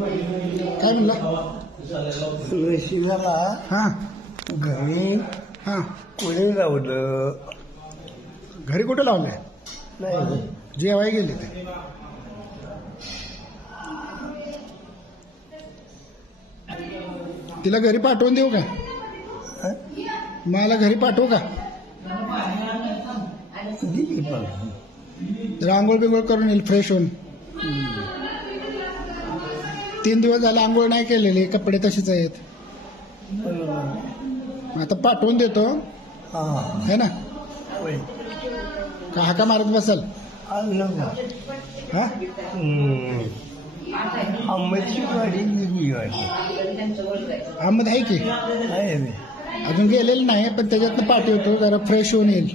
काय म्हणला? शिवाला हां घरी हां. कोणी लावलं घरी कुठं लावलंय? नाही. जेवाय गेले ते. तिला घरी पाठवून देऊ का? मला घरी पाठवू का? दिली पण आंघोळ बिंघोळ करून येईल फ्रेश होऊन. 3 दिवस झाले आंघोळ नाही केलेली, कपडे तसेच आहेत. आता पाठवून देतो हां है ना? होय. का हाका मारत बसाल? आणलं का? हा आंब्याची गाडी दिली गाडी अहमद आहे की आहे बे. अजून गेलेलं नाही, पण त्याच्यातनं पाठवतो जरा फ्रेश होऊन येईल.